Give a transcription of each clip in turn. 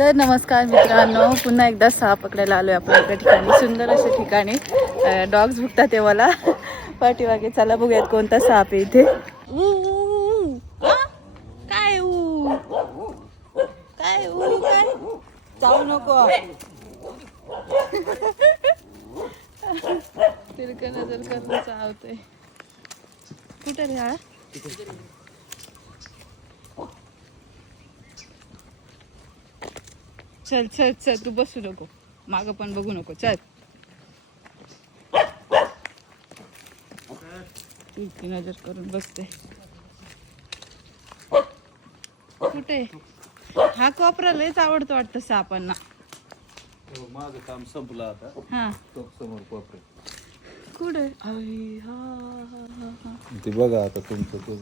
तर नमस्कार मित्रांनो पुन्हा एकदा साप पकडायला आलोय आपण एका ठिकाणी. सुंदर अशा ठिकाणी. डॉग्स भुकतात ते मला. पाठीमागे चला बघूयात कोणता साप आहे इथे? काय ऊ? काय ऊ काय? जाऊ नको. तिरक नजर करून चावतोय. कुठे रे चल चल चल तू बसू नको. माग पण बघू नको. चल. तिरकी नजर करून बसते. कुठे? हा कोपरा लयच आवडतो वाटतं सापांना. हो, माझं काम संपलं आता. हा. तो समोर कोपरे. कुठे? आई, हा हा हा हा. ते बघा आता तुमचं ते.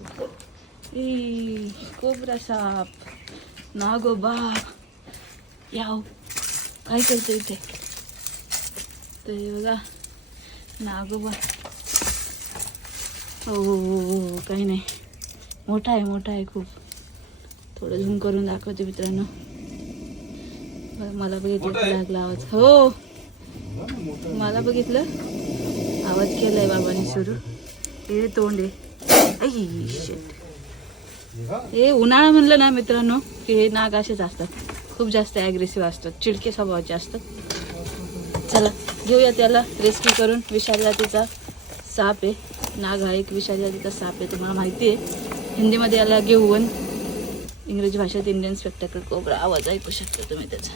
ए कोबरा साप. नागोबा. याव काय करतो इथे. ते बघा नागोबा. हो हो हो हो काही नाही. मोठा आहे मोठा आहे खूप. थोडं झूम करून दाखवते मित्रांनो. मला बघितलं लागला आवाज. हो. मला बघितलं. आवाज केलाय बाबाने सुरू. हे तोंड आहे. shit. हे उन्हाळा म्हणलं ना मित्रांनो की हे नाग असेच असतात. खूप जास्त ॲग्रेसिव्ह असतात. चिडके स्वभावाचे असतात चला घेऊया त्याला रेस्क्यू करून. विषारी जातीचा साप आहे. नाग हा एक विषारी जातीचा साप आहे तुम्हाला माहिती आहे. हिंदीमध्ये याला घेऊन इंग्रजी भाषेत इंडियन स्पेक्टॅकल कोबरा आवाज ऐकू शकता तुम्ही त्याचा.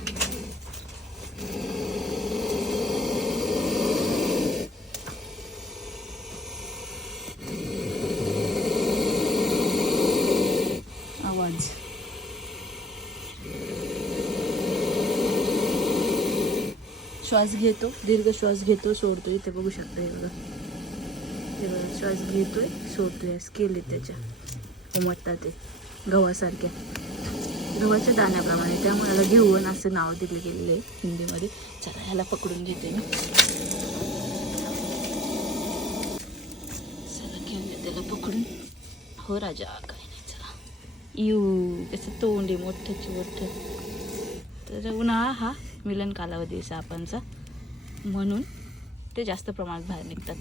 आवाज. श्वास घेतो दीर्घ श्वास घेतो सोडतो इथे बघू शकता हे बघा. हे बघा श्वास घेतोय सोडतोय. स्केल आहे त्याच्या. उमटतात ते. गव्हासारख्या. गव्हाच्या दाण्याप्रमाणे. त्यामुळे याला घेऊन असं नाव दिलं गेलेलं आहे हिंदीमध्ये. चला ह्याला पकडून घेते ना चला घेऊया त्याला पकडून. हो राजा. काय नाही चला. यू त्याचं तोंड आहे मोठ्याची मोठं तर उन्हाळा हा मिलन कालावधी आहे सापांचा म्हणून ते जास्त प्रमाणात बाहेर निघतात.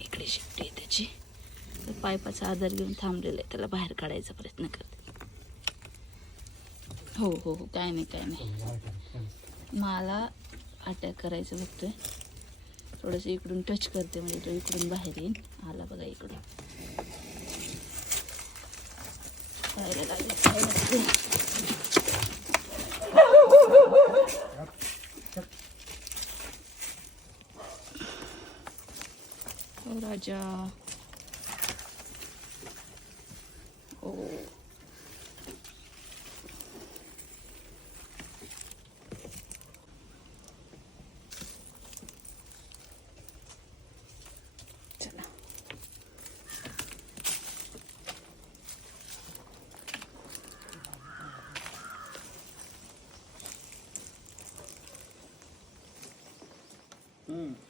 इकडे शिफ्ट आहे त्याची. तर पायपाचा आधार घेऊन थांबलेलं आहे त्याला बाहेर काढायचा प्रयत्न करते. हो हो हो काय नाही काय नाही. मला अटॅक करायचं बघतोय. थोडंसं इकडून टच करते म्हणजे तो इकडून बाहेर येईल आला बघा इकडून. पाहायला लागेल खायला लागले ओ राजा ओ चला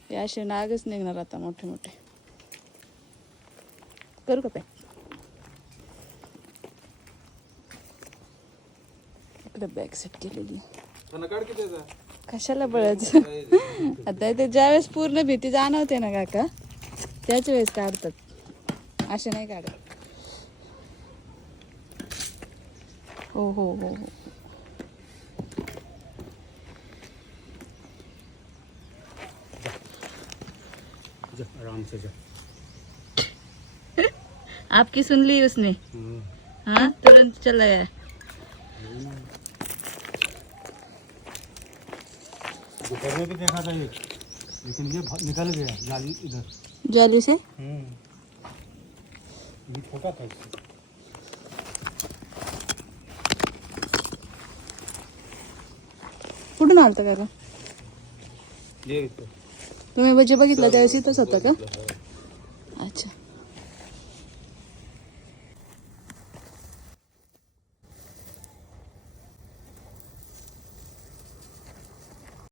हे असे नागच निघणार आता मोठे मोठे करू का इकडे बॅग सेट केलेली. कशाला बळायचं आता ते ज्यावेळेस पूर्ण भीती जाणवते ना काका त्याच वेळेस काढतात. असे नाही काढत. हो हो हो हो. जा आराम से जा. आपकी सुन ली उसने? हाँ तुरंत चला गया। दोपहर में भी देखा था ये लेकिन ये निकल गया जाली इधर। जाली से? ये छोटा था इससे। कुठून आलता इथं. तुम्ही म्हणजे बघितलं त्यावेळेस इथंच होता का